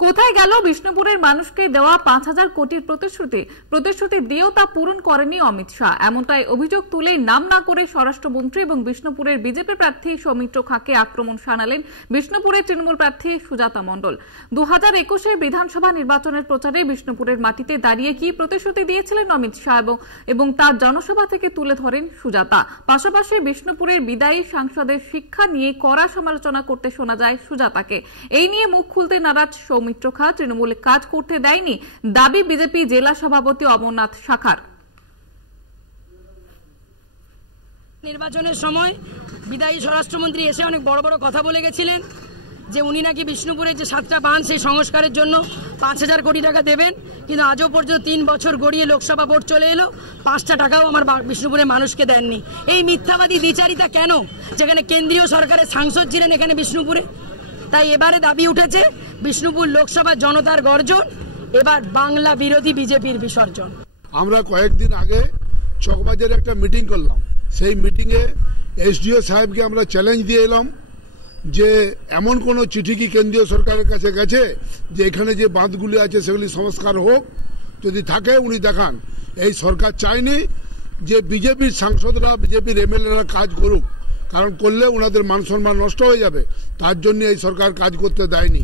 কোথায় গেল বিষ্ণুপুরের মানুষকে দেওয়া ৫,০০০ কোটির প্রতিশ্রুতি দিয়েও তা পূরণ করেনি অমিত শাহ। এমনটাই অভিযোগ তুলে নাম না করে স্বরাষ্ট্রমন্ত্রী এবং বিষ্ণুপুরের বিজেপি প্রার্থী সৌমিত্র খাঁকে আক্রমণ শানালেন বিষ্ণুপুরের তৃণমূল প্রার্থী সুজাতা মণ্ডল। ২০২১-এর বিধানসভা নির্বাচনের প্রচারে বিষ্ণুপুরের মাটিতে দাঁড়িয়ে কি প্রতিশ্রুতি দিয়েছিলেন অমিত শাহ এবং তার জনসভা থেকে তুলে ধরেন সুজাতা। পাশাপাশি বিষ্ণুপুরের বিদায়ী সাংসদের শিক্ষা নিয়ে কড়া সমালোচনা করতে শোনা যায় সুজাতাকে। এই নিয়ে মুখ খুলতে নারাজ সৌমিত্র খাঁ। তৃণমূলে কাজ করতে দেয়নি দাবি বিজেপি জেলা সভাপতি অমরনাথ শাখার। নির্বাচনের সময় বিদায়ী স্বরাষ্ট্রমন্ত্রী এসে অনেক বড় বড় কথা বলে গেছিলেন যে উনি নাকি বিষ্ণুপুরের যে 7টা বাঁধ সেই সংস্কারের জন্য ৫,০০০ কোটি টাকা দেবেন, কিন্তু আজও পর্যন্ত 3 বছর গড়িয়ে লোকসভা ভোট চলে এলো, 5টা টাকাও আমার বিষ্ণুপুরের মানুষকে দেননি। এই মিথ্যাবাদী দ্বিচারিতা কেন, যেখানে কেন্দ্রীয় সরকারের সাংসদ ছিলেন এখানে বিষ্ণুপুরে? তাই এবারে দাবি উঠেছে বিষ্ণুপুর লোকসভা জনতার গর্জন, এবার বাংলা বিরোধী বিজেপির বিসর্জন। আমরা কয়েকদিন আগে চকবাজারে একটা মিটিং করলাম। সেই মিটিংয়ে এসডিও সাহেবকে আমরা চ্যালেঞ্জ দিয়ে এলাম যে এমন কোন চিঠি কি কেন্দ্রীয় সরকারের কাছে গেছে যে এখানে যে বাঁধগুলি আছে সেগুলি সংস্কার হোক, যদি থাকে উনি দেখান। এই সরকার চায়নি যে বিজেপির সাংসদরা বিজেপির এমএলএরা কাজ করুক, কারণ করলে ওনাদের মান সম্মান নষ্ট হয়ে যাবে। তার জন্য এই সরকার কাজ করতে দেয়নি।